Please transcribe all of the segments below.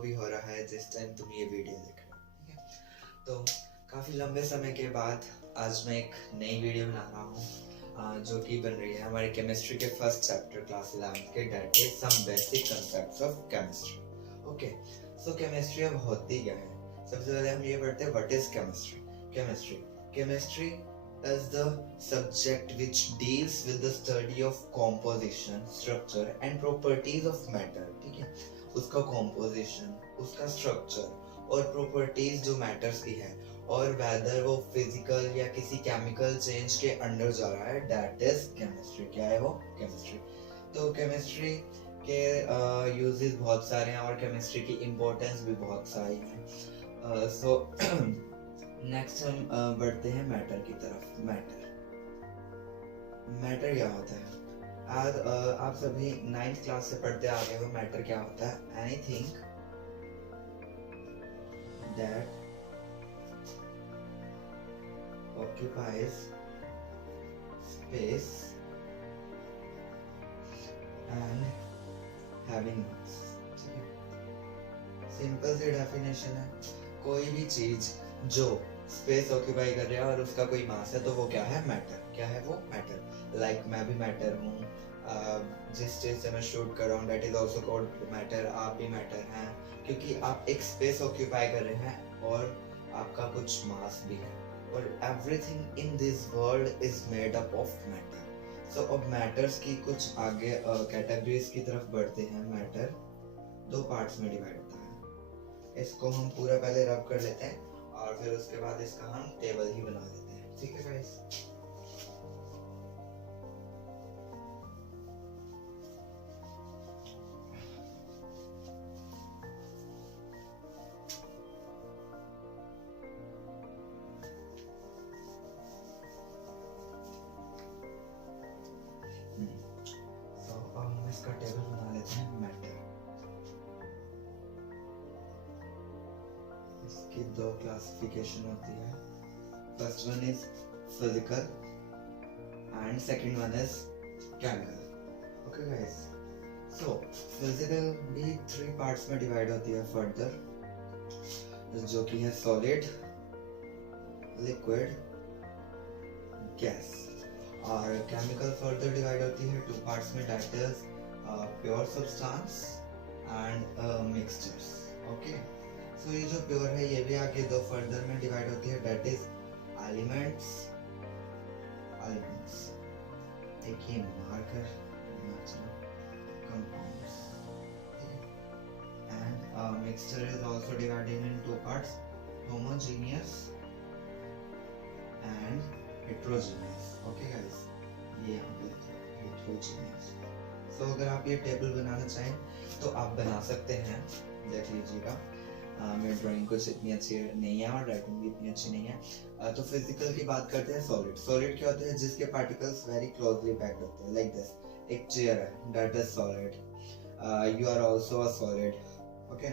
भी हो रहा है जिस टाइम तुम ये वीडियो देख रहे हो, ठीक है। तो काफ़ी लंबे समय के बाद आज मैं एक नई वीडियो बना रहा हूँ जो कि बन रही है हमारे केमिस्ट्री के फर्स्ट चैप्टर क्लास 11 के, that is some basic concepts of chemistry. Okay, so chemistry अब होती क्या है। सबसे पहले हम ये पढ़ते हैं what is chemistry. Chemistry is the subject which deals with the study of composition, structure and properties of matter, ठीक है। उसका composition, उसका structure और properties जो matters की है, और whether वो physical या किसी chemical change के अंडर जा रहा है, that is chemistry। क्या है वो? chemistry। तो chemistry के uses बहुत सारे हैं और chemistry की importance भी बहुत सारी है। So नेक्स्ट हम बढ़ते हैं मैटर की तरफ। मैटर क्या होता है? आज आप सभी 9th क्लास से पढ़ते आ गए हो। मैटर क्या होता है? Anything that occupies space and having mass। ठीक है, सिंपल सी डेफिनेशन है। कोई भी चीज जो स्पेस ऑक्यूपाई कर रहा है और उसका कोई मास है तो वो क्या है? मैटर। क्या है वो? मैटर। लाइक मैं भी मैटर हूँ, जिस चीज से मैं शूट कर रहा हूँ that is also called matter. आप भी मैटर हैं क्योंकि आप एक स्पेस ऑक्यूपाई कर रहे हैं और आपका कुछ मास भी है, और everything in this world is made up of matter. So अब मैटर्स की कुछ आगे कैटेगरीज की तरफ बढ़ते हैं। मैटर 2 पार्ट्स में डिवाइड होता है। इसको हम पूरा पहले रब कर लेते हैं और फिर उसके बाद इसका हम टेबल ही बना लेते हैं, ठीक है गाइस। तो हम इसका टेबल बना लेते हैं। मैटर की 2 क्लासिफिकेशन होती है। First one is physical and second one is chemical. Okay guys, so physical भी 3 पार्ट्स में डिवाइड होती है फर्दर, जो कि है सॉलिड, लिक्विड, गैस। और केमिकल फर्दर डिवाइड होती है 2 पार्ट्स में, that is pure substance and mixtures. Okay, so ये जो प्योर है ये भी आगे 2 फर्दर में डिवाइड होती है, दैट इज एलिमेंट्स। एक ये marker compounds, and mixture is also divided in 2 parts, homogeneous and heterogeneous. Okay guys, ये यहाँ पे हेटेरोजेनियस। सो अगर आप ये टेबल बनाना चाहें तो आप बना सकते हैं, देख लीजिएगा। मेरी ड्राइंग कुछ इतनी अच्छी नहीं है और राइटिंग भी इतनी अच्छी नहीं है। तो फिजिकल की बात करते हैं। सॉलिड क्या होता है? जिसके पार्टिकल्स वेरी क्लोजली पैक्ड होते हैं, लाइक दिस। एक चेयर है, that is solid. You are also a solid, okay,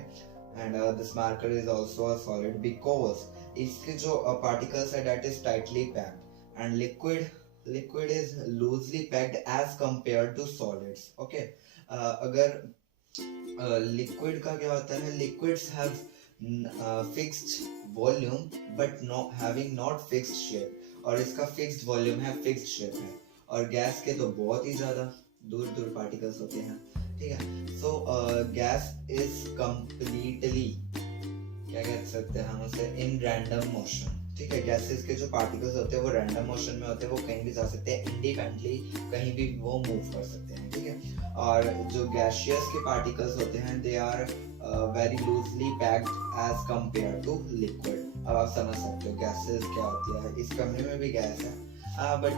and this marker is also a solid because इसके जो पार्टिकल्स है that is tightly packed. And liquid is loosely packed as compared to solids. Okay, अगर liquid का क्या होता है? Liquids have fixed volume but having not fixed shape, और इसका फिक्स्ड वॉल्यूम है, फिक्स्ड शेप है। और गैस के तो बहुत ही ज्यादा दूर दूर पार्टिकल्स होते हैं, ठीक है। सो गैस इज कंप्लीटली, क्या कह सकते हैं हम उसे, इन रैंडम मोशन, ठीक है। गैसेस के जो पार्टिकल्स होते हैं वो रैंडम मोशन में होते हैं, वो कहीं भी जा सकते हैं, इंडिपेंडेंटली कहीं भी वो मूव कर सकते हैं, ठीक है। और जो गैसियस के पार्टिकल्स होते हैं they are very loosely packed as compare to liquid. अब आप समझ सकते हो गैसेस क्या होती है। इस कमरे में भी गैस है, बट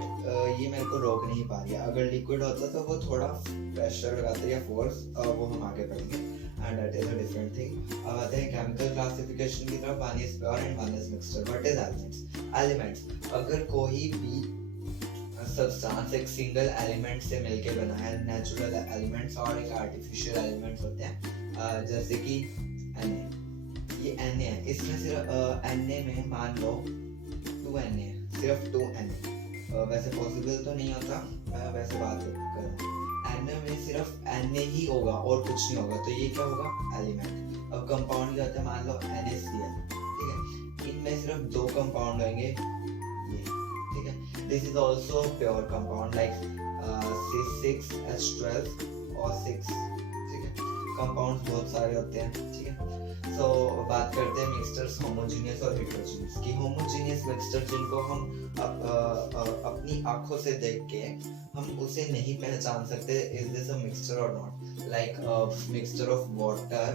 ये मेरे को रोक नहीं पा रही है। अगर लिक्विड होता तो वो थोड़ा प्रेशर लगाता है या फोर्स, वो हम आगे पढ़ेंगे, and that is a different thing. अब आते हैं केमिकल क्लासिफिकेशन की तरफ। One is pure and one is mixture. What is elements? अगर कोई भी सब्सटेंस एक सिंगल एलिमेंट से मिलके बना है, नेचुरल एलिमेंट्स और एक आर्टिफिशियल एलिमेंट्स होते हैं, जैसे कि Na। ये Na है, इसमें सिर्फ Na में मान लो 2Na है, सिर्फ 2Na। वैसे पॉसिबल तो नहीं होता, मैं वैसे बात कर रहा हूँ। Na में सिर्फ Na ही होगा और कुछ नहीं होगा, तो ये क्या होगा? एलिमेंट। अब कंपाउंड क्या होते हैं, मान लो NaCl, ठीक है, इनमें सिर्फ 2 कंपाउंड होंगे ये, ठीक है। This is also pure compound like C6H12 और 6, ठीक है। कंपाउंड्स बहुत सारे होते हैं, ठीक है। तो बात करते हैं मिक्सचर्स होमोजेनियस और हेटेरोजेनियस की। होमोजेनियस मिक्सचर जिनको हम अपनी आंखों से देख के हम उसे नहीं पहचान सकते, इज दिस अ मिक्सचर और not, like mixture of water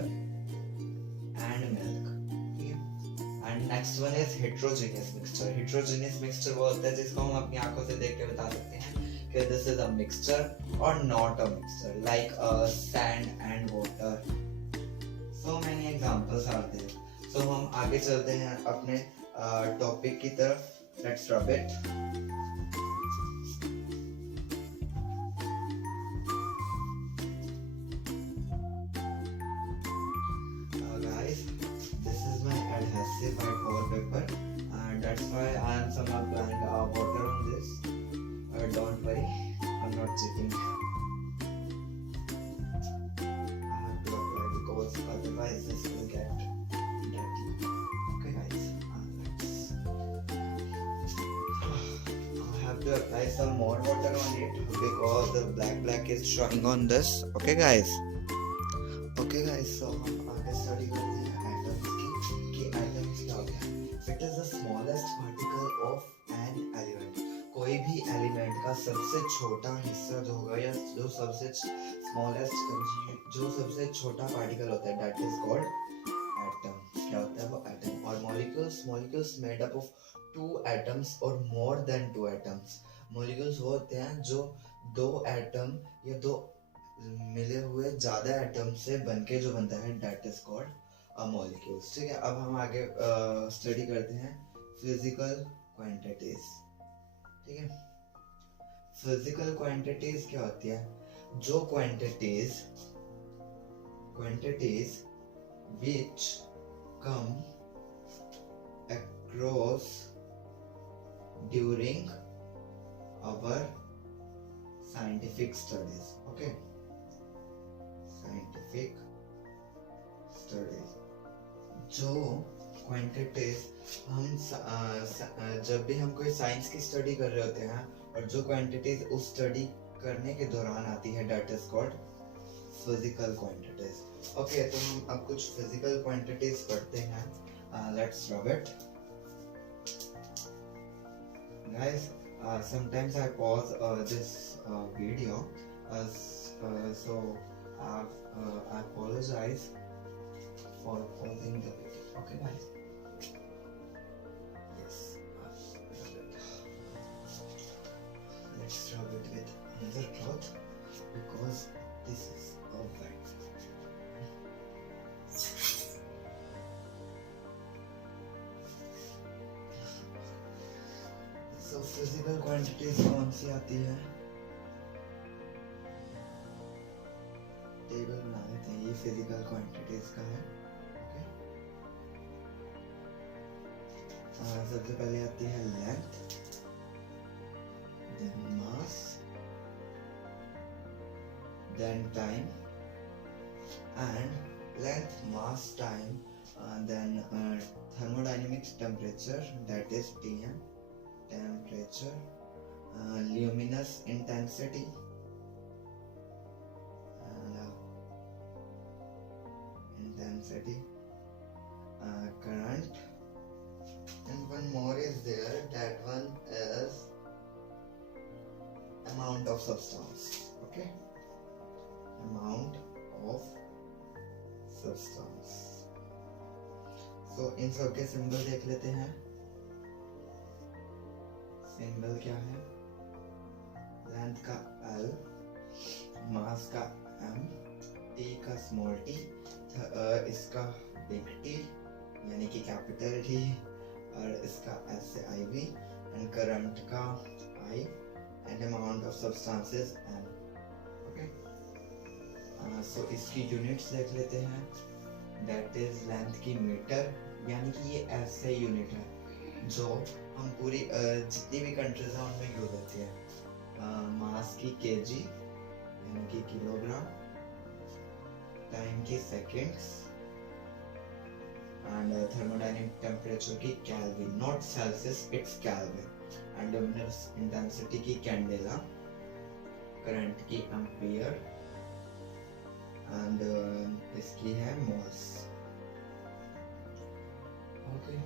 and milk, ठीक है। And next one is heterogeneous mixture. Heterogeneous mixture वो होता है जिसको हम अपनी आंखों से देख के बता सकते हैं कि दिस इज अ मिक्सचर और not a mixture, like sand and water. So many examples are there. So हम आगे चलते हैं अपने टॉपिक की तरफ. Let's rub it. Guys, this is my adhesive white wallpaper, and that's why I am some applying water on this. Don't worry, I'm not cheating. Otherwise this will get dirty. Okay guys, I have to apply some more water on it because the black is showing on this. Okay guys, so हम आगे study करते हैं atoms की atoms क्या होते हैं. It is the smallest particle of an element. कोई भी एलिमेंट का सबसे छोटा हिस्सा जो होगा या जो सबसे स्मॉलेस्ट जो सबसे छोटा पार्टिकल होता है, दैट इज कॉल्ड एटम. क्या होता है वो एटम. और molecules made up of 2 atoms और मोर देन 2 एटम्स. मॉलिक्यूल्स वो होते हैं जो 2 एटम या 2 मिले हुए ज्यादा एटम से बनके जो बनता है, that is called a molecules. ठीक है, अब हम आगे स्टडी करते हैं फिजिकल क्वांटिटीज. ठीक है, फिजिकल क्वांटिटीज क्या होती है? जो quantities which come across during our scientific studies. Okay, scientific studies. जो क्वांटिटीज हम जब भी हम कोई साइंस की स्टडी कर रहे होते हैं और जो क्वांटिटीज उस स्टडी करने के दौरान आती है, that is called physical quantities. Okay, तो हम अब कुछ फिजिकल क्वांटिटीज पढ़ते हैं. Let's rub it. Guys, sometimes I pause this video, so I apologize for pausing the video. Okay guys, yes, let's rub it with another cloth because this is all wet. So physical quantities कौन सी आती है? Table बना लेते हैं, ये physical quantities का है. सबसे पहले आती है length, then mass, then time. And length, mass, time, then thermodynamics, temperature, that is Tm, temperature, luminous intensity, current, and one more is there, that one is amount of substance. Okay, amount of substance. So इन सब के symbol देख लेते हैं. Symbol क्या है? Length का L, मास का M, T का स्मॉल t, इसका बिग T यानी कि कैपिटल T, और इसका S से IV, एंड करंट का I, and amount of substances M. Okay, so इसकी यूनिट्स देख लेते हैं. दैट इज लेंथ की मीटर, यानी कि ये ऐसे यूनिट है जो हम पूरी जितनी भी कंट्रीज हैं उनमें यूज होती है. मास की kg यानी कि किलोग्राम, टाइम की सेकेंड्स, and thermodynamic temperature की Kelvin, not Celsius, it's Kelvin, and luminous intensity की candela, current की ampere, and इसकी है moles. Okay,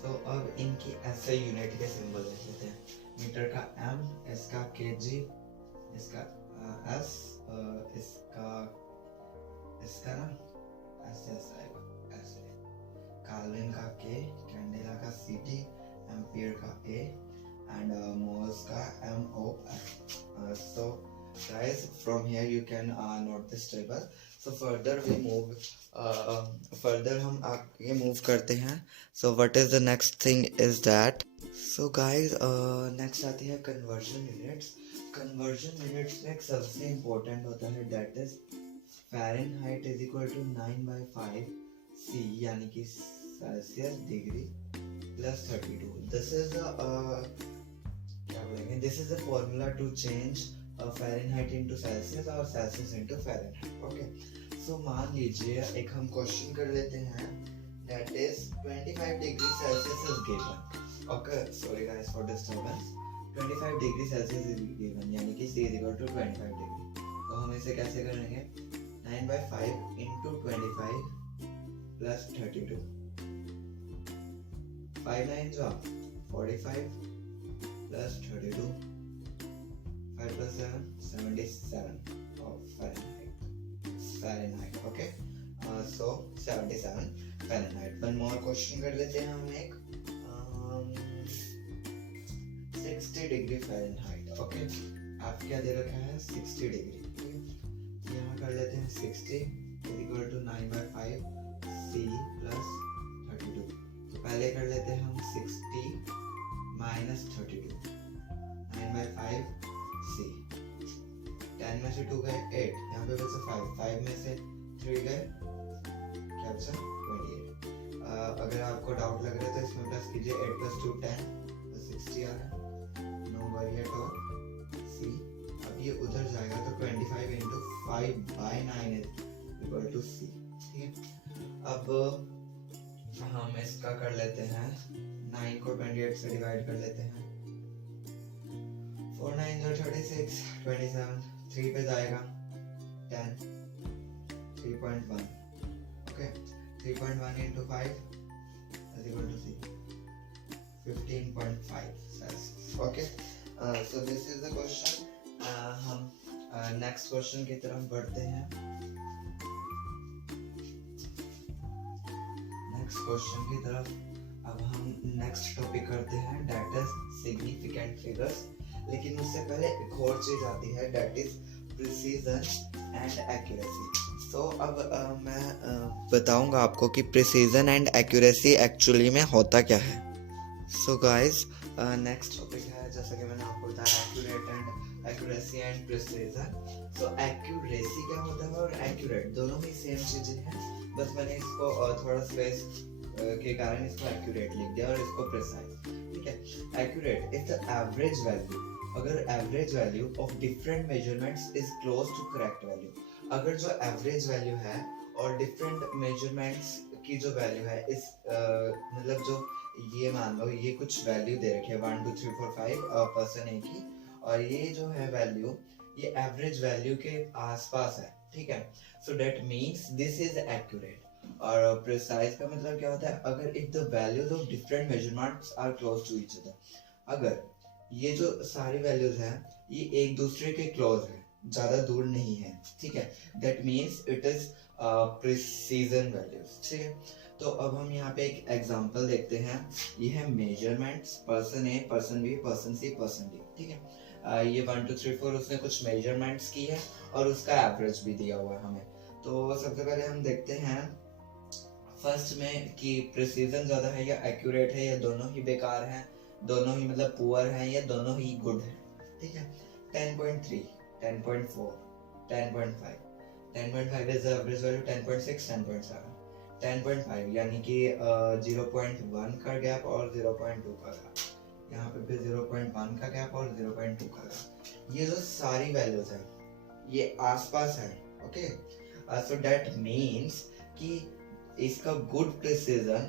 so अब इनकी SI यूनिट के सिंबल देख लेते हैं. मीटर का M, इसका kg, इसका S, इसका ना ऐसे आएगा, ऐसे. केल्विन का K, कैंडेला का Ct, एम्पियर का A, and moles का MOL. So guys, from here you can note this table. So further we move, further हम आगे move करते हैं. So what is the next thing is that, so guys, next आती है conversion units. conversion units में एक सबसे important होता है, that is Fahrenheit is equal to 9/5 C, यानी कि Celsius degree plus 32. This is क्या बोलेंगे, this is the formula to change Fahrenheit into Celsius और Celsius into Fahrenheit. Okay, so मान लीजिए एक हम क्वेश्चन कर लेते हैं, that is 25 degree Celsius is given. Okay, sorry guys for disturbance. 25 degree Celsius is given, यानी कि C is equal to 25 degree. तो हम इसे कैसे करेंगे, 9/5 into 25 plus 32. 5 9s are 45 plus 32. 5 plus 7 77 of Fahrenheit. Okay, so 77 Fahrenheit. One more question कर लेते हैं हम एक 60 degree Fahrenheit. Okay, आप क्या दे रखा है, 60 degree. यहाँ कर लेते हैं 60 is equal to 9/5 C plus 32. तो पहले कर लेते हैं हम 60 minus 32. 9/5 C. 10 में से 2 गए 8, यहाँ पे बचा 5. 5 में से 3 गए, क्या बचा 28. अगर आपको डाउट लग रहा है तो इसमें प्लस कीजिए, 8 plus 2 10, तो 60 आ गया. No worry at all. C. अब ये उधर जाएगा तो 25 into 5/9 is equal to C. ठीक है, अब हम इसका कर लेते हैं, 9 को 28 से डिवाइड कर लेते हैं. 4 9 36, 27, 3 पे जाएगा 10, 3.1. Okay, 3.1 into 5 is equal to C, 15.5 Celsius. Okay, so this is the question. हम नेक्स्ट क्वेश्चन की तरफ बढ़ते हैं. नेक्स्ट क्वेश्चन की तरफ अब हम नेक्स्ट टॉपिक करते हैं, दैट इज सिग्निफिकेंट फिगर्स. लेकिन उससे पहले एक और चीज आती है, that is precision and accuracy. So अब मैं बताऊंगा आपको कि प्रिसीजन एंड एक्यूरेसी एक्चुअली में होता क्या है. सो गाइस, नेक्स्ट टॉपिक है, जैसा कि मैंने आपको बताया, accurate and accuracy and precision. So accuracy क्या होता है और एक्यूरेट दोनों ही सेम चीजें हैं, बस मैंने इसको थोड़ा स्पेस के कारण इसको एक्यूरेट लिख दिया और इसको प्रिसाइज. ठीक है, accurate is the average value. अगर average value of different measurements is close to correct value, अगर जो एवरेज वैल्यू है और डिफरेंट मेजरमेंट्स की जो वैल्यू है इस मतलब जो ये मान लो ये कुछ वैल्यू दे रखी है 1 2 3 4 5 पर्सन ए की, और ये जो है वैल्यू ये एवरेज वैल्यू के आसपास है. ठीक है, so that means this is accurate. और प्रिसाइज का मतलब क्या होता है, अगर if the values of different measurements are close to each other, अगर ये जो सारी वैल्यूज हैं ये एक दूसरे के क्लोज है, ज्यादा दूर नहीं है. ठीक है, that means it is precision values. ठीक है, तो अब हम यहाँ पे एक एग्जांपल देखते हैं. ये है मेजरमेंट्स, पर्सन ए, पर्सन बी, पर्सन सी, पर्सन डी. ठीक है, ये 1 2 3 4 उसने कुछ मेजरमेंट्स की है और उसका एवरेज भी दिया हुआ है हमें. तो सबसे पहले हम देखते हैं फर्स्ट में कि प्रिसीजन ज्यादा है या एक्यूरेट है, या दोनों ही बेकार हैं, दोनों ही मतलब पुअर हैं, या दोनों ही गुड हैं. ठीक है, 10.3, 10.4, 10.5. 10.5 इज द एवरेज वैल्यू, 10.6, 10.7, 10.5 यानी कि 0.1 का गैप और 0.2 का गैप. यहाँ पे भी 0.1 का गैप और 0.2 का गैप. ये जो सारी वैल्यूज हैं ये आसपास हैं. ओके, सो दैट मीन्स कि इसका गुड प्रिसीजन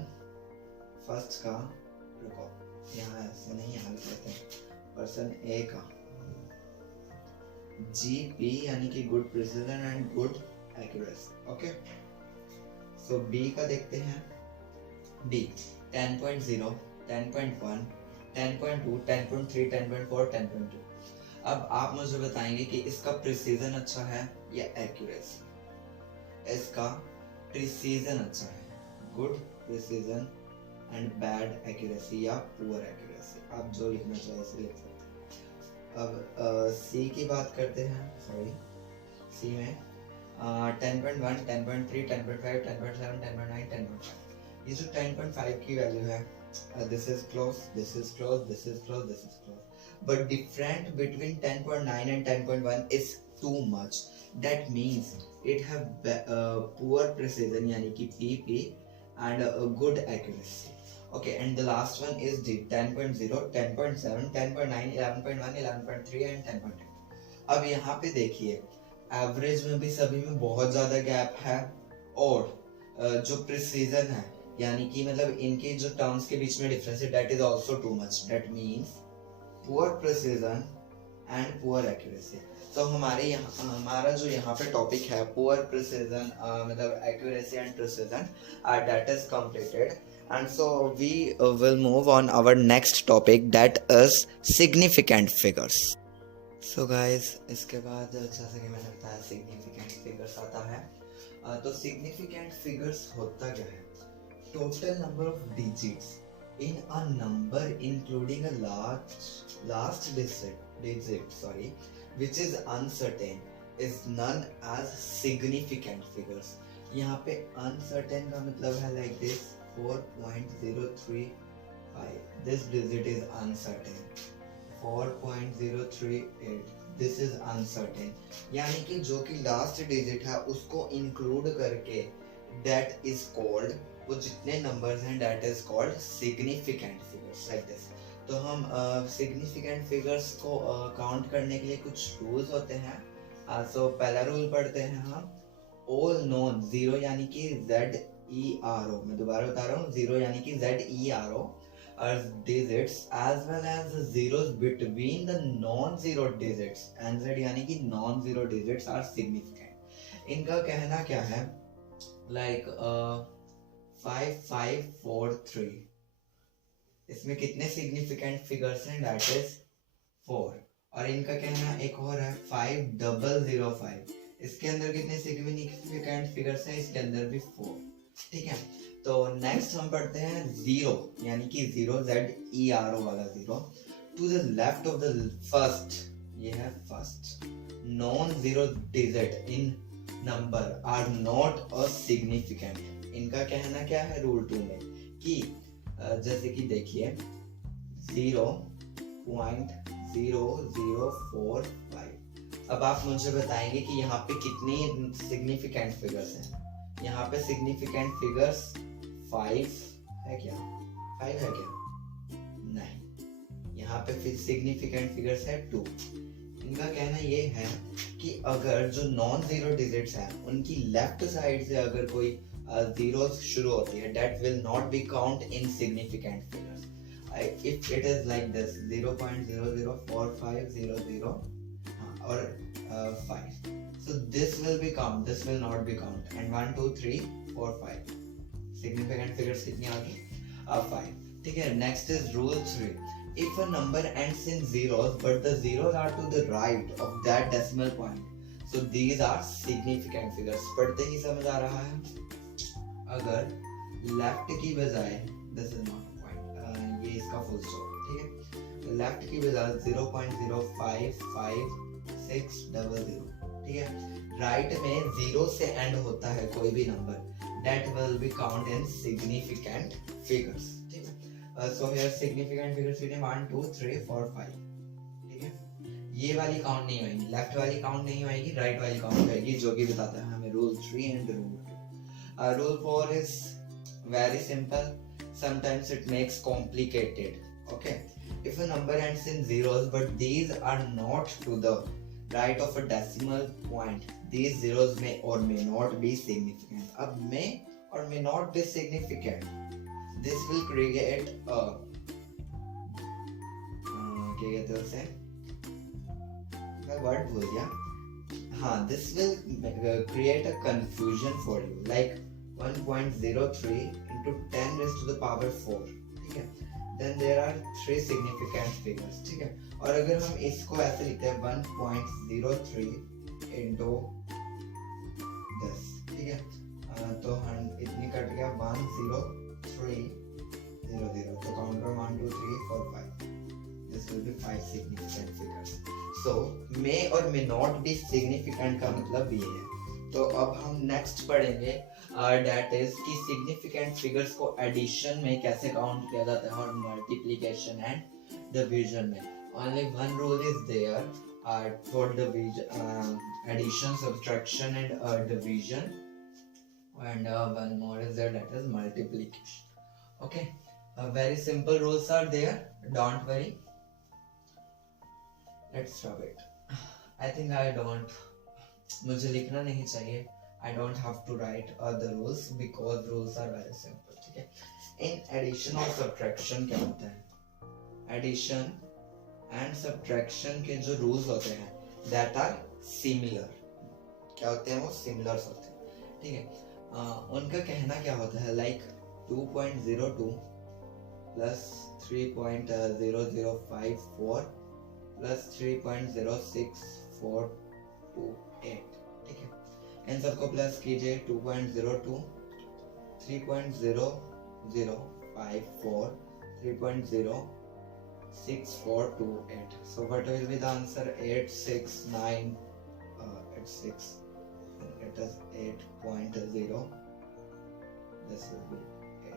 फर्स्ट का, रुको यहाँ ऐसे नहीं हल करते हैं, पर्सन ए का GP यानी कि good precision and good accuracy. Okay, so B का देखते हैं। बी 10.0, 10.1, 10.2, 10.3, 10.4, 10.2। अब आप मुझे बताएंगे कि इसका प्रिसीजन अच्छा है या एक्यूरेसी। इसका प्रिसीजन अच्छा है, good precision and bad accuracy या पुअर एक्यूरेसी, आप जो लिखना चाहे इसे लिख सकते हैं। अब सी की बात करते हैं। सॉरी, सी में 10.1, 10.3, 10.5, 10.7, 10.9, 10.5। ये जो 10.5 की वैल्यू है, this is close, this is close, this is close, this is close, but different between 10.9 and 10.1 is too much. That means it have poor precision यानी कि PP and good accuracy. Okay, and the last one is D 10.0, 10.7, 10.9, 11.1, 11.3 and 10.2. अब यहाँ पे देखिए, average में भी सभी में बहुत ज़्यादा गैप है, और जो प्रिसीजन है यानी कि मतलब इनके जो टर्म्स के बीच में डिफरेंस है, that is also too much. That means poor precision and poor accuracy. तो हमारा जो यहाँ पे टॉपिक है पुअर प्रिसीजन मतलब accuracy and precision, that is completed, and so we will move on our next topic, that is significant figures. So guys, इसके बाद जैसे कि मैंने बताया सिग्निफिकेंट फिगर्स आता है। तो सिग्निफिकेंट फिगर्स होता क्या है? Total number of digits in a number including a last digit which is uncertain is known as significant figures. यहाँ पे uncertain का मतलब है like this 4.035, this digit is uncertain, 4.038, this is uncertain, यानी कि जो कि last digit है उसको include करके that is called, वो जितने नंबर्स हैं that is called significant figures like this। तो हम significant figures को काउंट करने के लिए कुछ रूल्स होते हैं। सो पहला रूल पढ़ते हैं हम, all known, जीरो यानी कि ZERO, मैं दोबारा बता रहा हूँ, जीरो यानी कि ZERO digits as well as zeros between the non-zero digits, NZ यानी कि non-zero digits are significant। इनका कहना क्या है, like 5543, इसमें कितने सिग्निफिकेंट फिगर्स हैं, दैट इज 4। और इनका कहना एक और है 5005, इसके अंदर कितने सिग्निफिकेंट फिगर्स हैं, इसके अंदर भी 4। ठीक है, तो नेक्स्ट हम पढ़ते हैं जीरो यानी कि जीरो ZERO वाला zero, to the left of the first, ये है first, non zero digit in number are not a significant. इनका कहना क्या है रूल 2 में कि जैसे कि देखिए 0.0045। अब आप मुझे बताएंगे कि यहाँ पे कितनी सिग्निफिकेंट फिगर्स हैं। यहाँ पे सिग्निफिकेंट फिगर्स 5 है क्या? 5 है क्या? नहीं, यहाँ पे सिग्निफिकेंट फिगर्स है 2। इनका कहना ये है कि अगर जो नॉन जीरो डिजिट्स हैं उनकी लेफ्ट साइड से अगर कोई जीरो शुरू होती है, that will not be count in significant figures. If it is like this 0.004500 or 5, so this will be count, this will not be count, and 1 2 3 4 5 significant figures कितनी आ गई? 5। ठीक है, next is rule 3, if a number ends in zeros but the zeros are to the right of that decimal point, so these are significant figures। पढ़ते ही समझ आ रहा है? अगर left की बजाय, दिस इज नॉट पॉइंट, ये इसका फुल स्टॉप, ठीक है, लेफ्ट की बजाय 0.055600, ठीक है, राइट में जीरो से एंड होता है कोई भी number, that will be count in significant figures. ठीक है, सो हियर सिग्निफिकेंट फिगर्स 1 2 3 4 5। ठीक है, ये वाली काउंट नहीं होगी, लेफ्ट वाली काउंट नहीं होगी, राइट वाली काउंट होगी, जो कि बताता है हमें rule 3 and rule 2। Rule 4 is very simple. Sometimes it makes complicated. Okay. If a number ends in zeros but these are not to the right of a decimal point, these zeros may or may not be significant. अब may or may not be significant. This will create a क्या कहते हैं उसे, मैं word भूल गया. हाँ, this will create a confusion for you, like 1.03 into 10 raised to the power 4. ठीक है, then there are 3 significant figures. ठीक है, और अगर हम इसको ऐसे लिखते हैं 1.03 into 10, ठीक है, तो हम इतनी कट गया 10300, तो counter 1 2 3 4 5. This will be 5 significant figures. So may और may not be significant का मतलब ये है. तो अब हम नेक्स्ट पढ़ेंगे that is कि significant figures को addition में कैसे काउंट किया जाता है और multiplication and division में. Only one rule is there for division, addition, subtraction and division, and one more is there, that is multiplication. Okay, very simple rules are there, don't worry. Let's rub it. I think I don't, मुझे लिखना नहीं चाहिए. I don't have to write the rules because rules are very simple. ठीक है, in addition और subtraction क्या होता है? Addition and subtraction के जो rules होते हैं that are similar. क्या होते हैं वो? Similar होते हैं. ठीक है, उनका कहना क्या होता है, like 2.02 plus 3.0054 plus 3.06428. ठीक है, इन सबको प्लस कीजिए. 2.02, 3.0054, 3.06428. So what will be the answer? 86986. It is 8.0. This will be 8.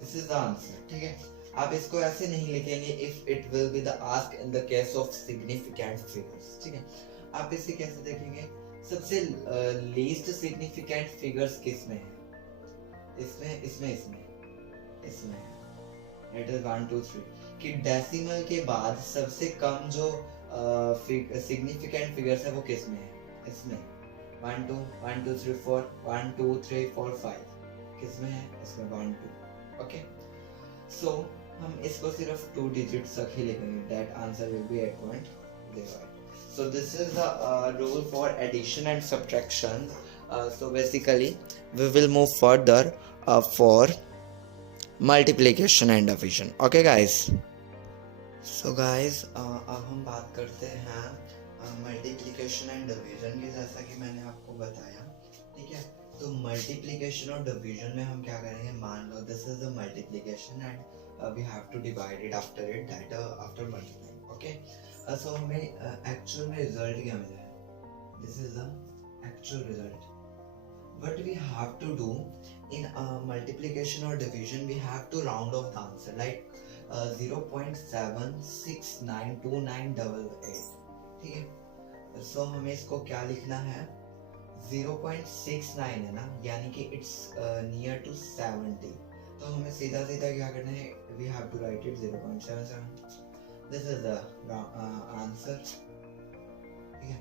This is the answer. ठीक है, आप इसको ऐसे नहीं लिखेंगे if it will be the ask in the case of significant figures. ठीक है, आप इसे कैसे देखेंगे? सबसे least significant figures किस में है? इसमें है. It is 1 2 3 कि डेसिमल के बाद सबसे कम जो significant figures है वो किस में है? इसमें 1 2 1 2 3 4 1 2 3 4 5 किस में है? इसमें 1 2. ओके, सो हम इसको सिर्फ 2 digits तक ही लिखेंगे. That answer will be 8.08. So this is the rule for addition and subtraction. So basically we will move further for multiplication and division. Okay guys. So guys, अब हम बात करते हैं multiplication and division की. जैसा कि मैंने आपको बताया, ठीक है, तो multiplication और division में हम क्या करेंगे? मान लो this is the multiplication and we have to divide it after multiplying. Okay, so हमें actual में result क्या मिला है? This is the actual result. What we have to do in multiplication or division, we have to round off the answer, like 0.769298. ठीक है, so हमें इसको क्या लिखना है? 0.69 है ना, यानी कि it's near to 70. तो हमें सीधा क्या करना है? We have to write it 0.77. This is the answer. ठीक है,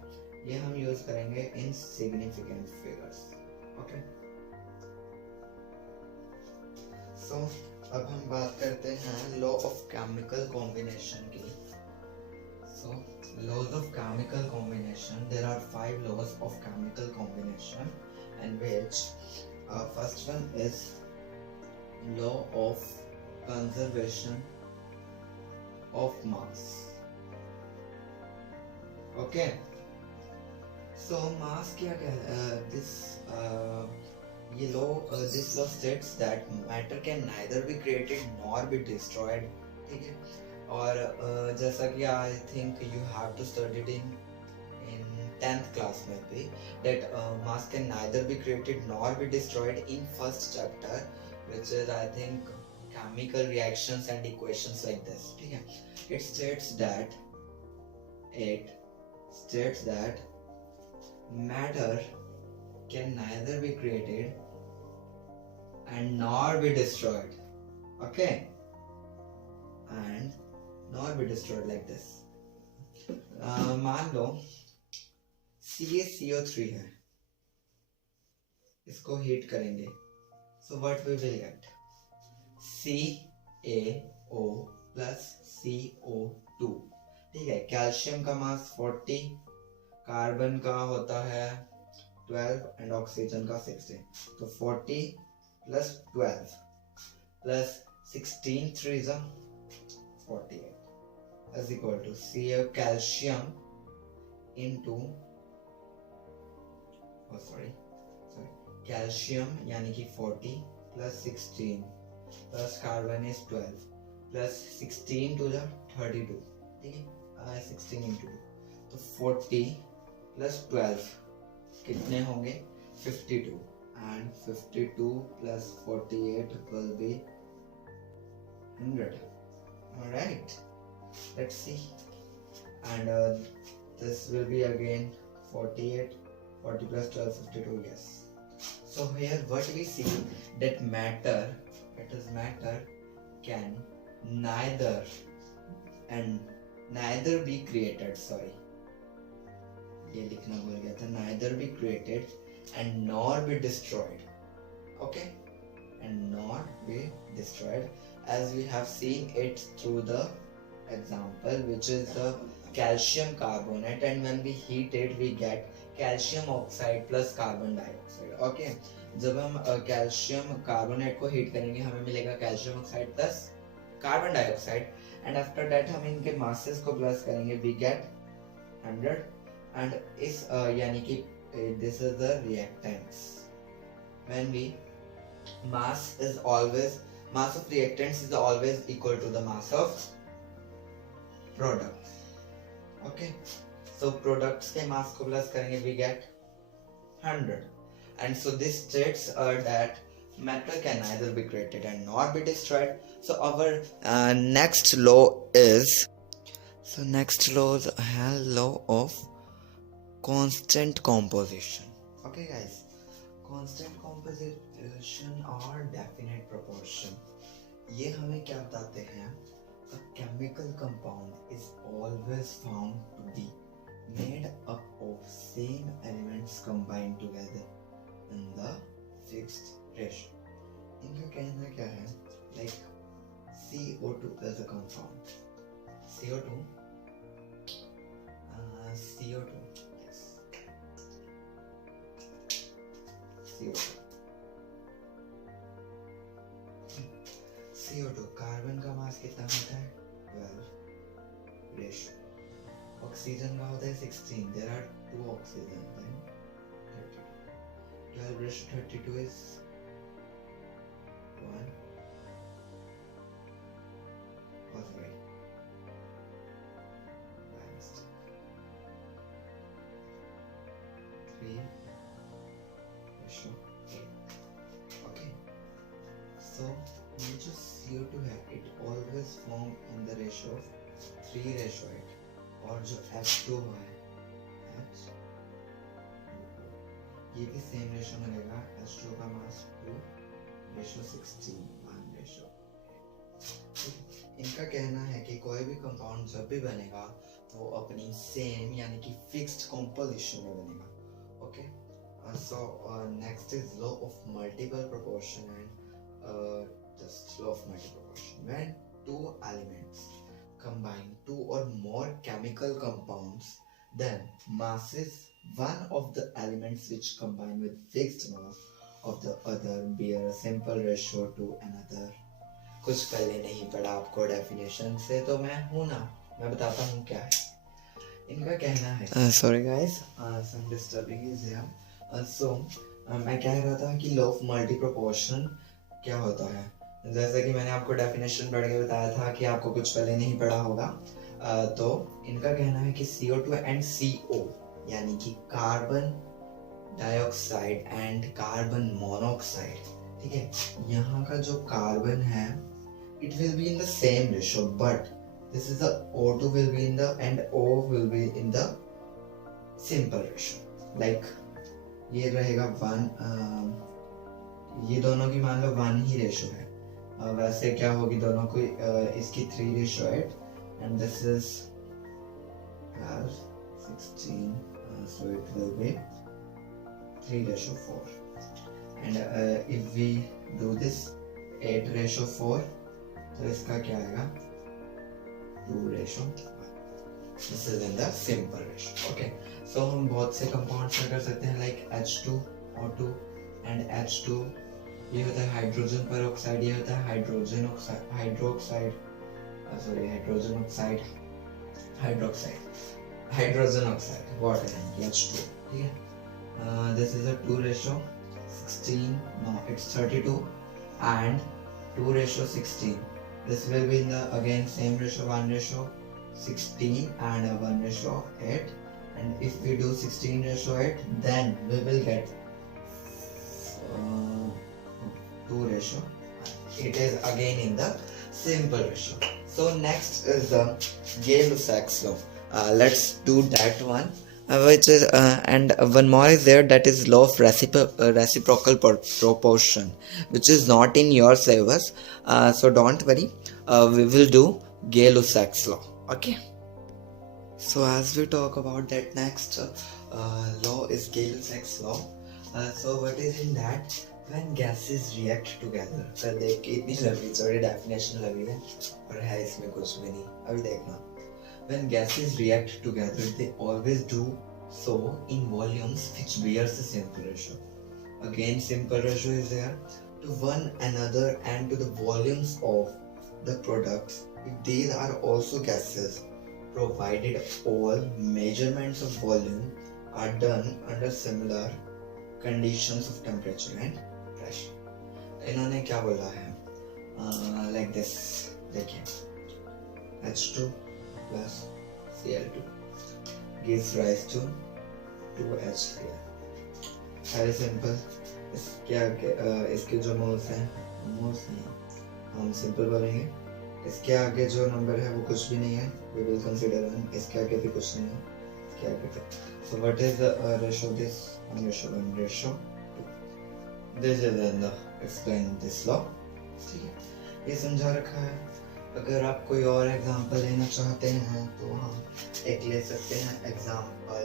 ये हम यूज करेंगे in significant figures. Okay. So अब हम बात करते हैं law of chemical combination की. So laws of chemical combination, there are 5 laws of chemical combination, and which first one is law of conservation of mass. Okay, so mass क्या है? This law states that matter can neither be created nor be destroyed. ठीक है, और जैसा कि I think you have to study it in 10th class में भी, that mass can neither be created nor be destroyed in first chapter, which is I think chemical reactions and equations like this. ठीक है, it states that matter can neither be created and nor be destroyed. Okay, and nor be destroyed like this. मान लो CaCO3 है, इसको heat करेंगे So what we will get? CaO plus CO2. ठीक है, calcium का मास 40, carbon का होता है 12 एंड ऑक्सीजन का 16. तो 40 plus 12 plus 16 3 is 48 is equal to Ca calcium into calcium यानी कि 40 plus 16 plus carbon is 12 plus 16 to the 32. ठीक है, 16 into 2 तो 40 plus 12 कितने होंगे? 52 and 52 plus 48 will be 100. Alright, let's see. And this will be again 48, 40 plus 12, 52, yes. So here what we see that matter can neither be created, sorry, ये लिखना भूल गया था, neither be created and nor be destroyed, okay, and not be destroyed, as we have seen it through the example, which is the calcium carbonate, and when we heat it we get calcium oxide plus carbon dioxide. okay, जब हम calcium carbonate को heat करेंगे हमें मिलेगा calcium oxide plus carbon dioxide, and after that हम इनके masses को plus करेंगे वी गेट 100, एंड इस यानी कि this is the reactants. When we mass of reactants is always equal to the mass of products. Okay, so products के mass को plus करेंगे we get 100, and so this states that matter can neither be created and nor be destroyed. So our next law is law of constant composition. Okay guys, constant composition or definite proportion, ये हमें क्या बताते हैं? A chemical compound is always found to be made up of same elements combined together in the fixed ratio. इनका कहना क्या है? Like CO2 is a compound. CO2 yes, CO2 carbon का मास कितना होता है? 12 रेशो, ऑक्सीजन का होता है 16, there are 2 oxygen, then 32, 12 ratio 32 is 1, oh sorry, by mistake, 3 ratio 8. okay, so ये जो CO2 है it always form in the ratio of 3 ratio 8, और जो H2 है ये भी सेम रेशो में रहेगा, H2 का मास 2 रेशो 16 1 रेशो 8. इनका कहना है कि कोई भी कंपाउंड जब भी बनेगा तो वो अपनी सेम यानी कि फिक्स्ड कंपोजिशन में बनेगा. Okay, so next is law of multiple proportion, and just law of multiple proportion. When two elements combine two or more chemical compounds, then masses one of the elements which combine with fixed mass of the other bear a simple ratio to another. कुछ पहले नहीं पढ़ा आपको definition से, तो मैं हूँ ना, मैं बताता हूँ क्या है. इनका कहना है sorry guys, some disturbing is here. मैं कह रहा था कि लॉ ऑफ मल्टी प्रोपोर्शन क्या होता है. जैसा कि मैंने आपको डेफिनेशन पढ़ के बताया था कि आपको कुछ पहले नहीं पढ़ा होगा. तो इनका कहना है कि CO2 एंड CO यानी कि carbon dioxide and carbon monoxide, ठीक है, यहाँ का जो कार्बन है it will be in the same ratio, but this is the O2 will be in the and O will be in the simple ratio. Like ये रहेगा 1, ये दोनों की मान लो 1 ही रेशो है. वैसे क्या होगी दोनों को, इसकी 3 ratio 8 and this is 16, so it will be 3 ratio 4. And if we do this 8:4, तो इसका क्या आएगा 2:1. This is in the simple ratio. Okay, so हम बहुत से compounds में कर सकते हैं like H2O2 and H2. ये होता है हाइड्रोजन पेरोक्साइड, ये होता है हाइड्रोजन ऑक्साइड, वाटर H2. ठीक है. This is a 2:16. No, it's 32 and 2:16. This will be in the again same ratio 1:16 and 1:8. And if we do 16:8, then we will get 2:. It is again in the simple ratio. So next is the Gay-Lussac's law. Let's do that one. Which is and one more is there, that is law of reciprocal proportion, which is not in your syllabus, so don't worry, we will do Gay-Lussac's law. Okay, so as we talk about that, next law is Gay-Lussac's law. So what is in that, when gases react together. Sir देख के इतनी लंबी चौड़ी definition लगी है और है इसमें कुछ भी नहीं. अभी देखना. When gases react together, they always do so in volumes which bears the simple ratio. Again, simple ratio is there to one another and to the volumes of the products if these are also gases, provided all measurements of volume are done under similar conditions of temperature and pressure. इन्होंने क्या बोला है? Like this. देखिए, H2 plus Cl2 gives rise to 2H3. Very simple. इसके जो moles हैं, moles नहीं, हम सिंपल बोलेंगे. इसके आगे जो नंबर है वो कुछ भी नहीं है. We will consider 1. इसके आगे भी कुछ नहीं है. इसके आगे तो. So what is the ratio of this? 1:1:2. This is in the explain this law. ठीक है, ये समझा रखा है. अगर आप कोई और एग्जांपल लेना चाहते हैं तो हम एक ले सकते हैं example.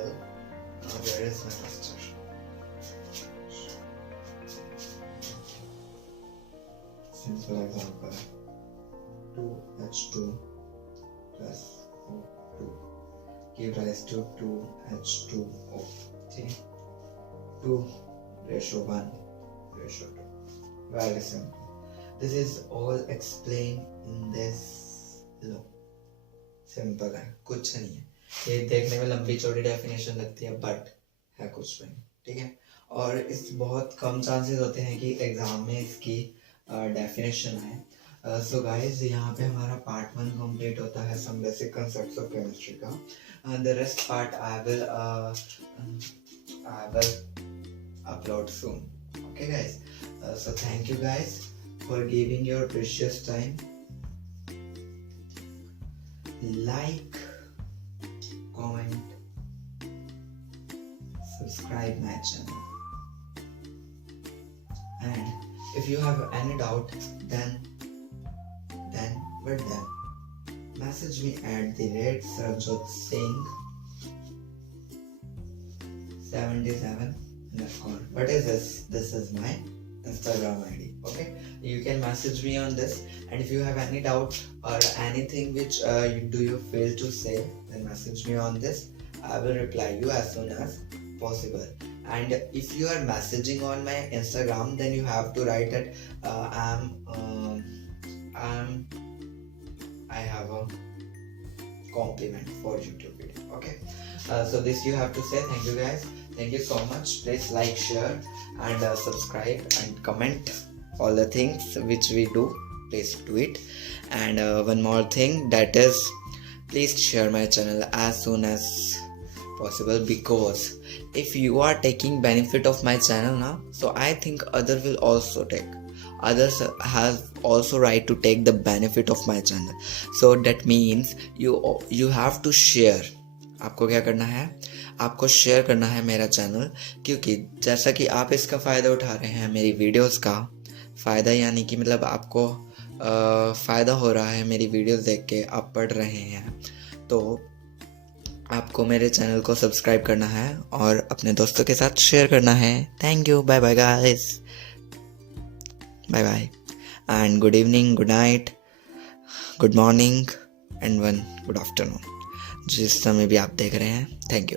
Where is my master? Simple example. 2H2 plus O2 give rise to 2H2O. ठीक है, 2:1:2. Very simple. This is all explained in this law. Simple है, कुछ नहीं है. ये देखने में लंबी चौड़ी डेफिनेशन लगती है बट है कुछ भी नहीं. ठीक है, और इस बहुत कम चांसेस होते हैं कि एग्जाम में इसकी डेफिनेशन आए. सो गाइस, यहाँ पे हमारा पार्ट 1 कंप्लीट होता है, some basic concepts of chemistry का. The rest part I will upload soon. Okay guys, so thank you guys for giving your precious time. Like, comment, subscribe my channel, and if you have any doubt, then message me at the rate Sarabjot Singh 77. What is this? This is my Instagram ID. Okay, you can message me on this, and if you have any doubt or anything which you fail to say, then message me on this. I will reply you as soon as possible. And if you are messaging on my Instagram, then you have to write that I have a compliment for YouTube video. Okay, so this you have to say. Thank you guys. Thank you so much. Please like, share, and subscribe and comment all the things which we do. Please do it. And one more thing, that is, please share my channel as soon as possible, because if you are taking benefit of my channel now, so I think others will also take. Others have also right to take the benefit of my channel. So that means you have to share. आपको क्या करना है? आपको share करना है मेरा channel, क्योंकि जैसा कि आप इसका फ़ायदा उठा रहे हैं, मेरी वीडियोस का फ़ायदा, यानी कि मतलब आपको फ़ायदा हो रहा है मेरी वीडियोस देख के, आप पढ़ रहे हैं, तो आपको मेरे चैनल को सब्सक्राइब करना है और अपने दोस्तों के साथ शेयर करना है. Thank you. Bye bye guys. Bye bye and good evening, good night, good morning and one good afternoon, जिस समय भी आप देख रहे हैं। Thank you.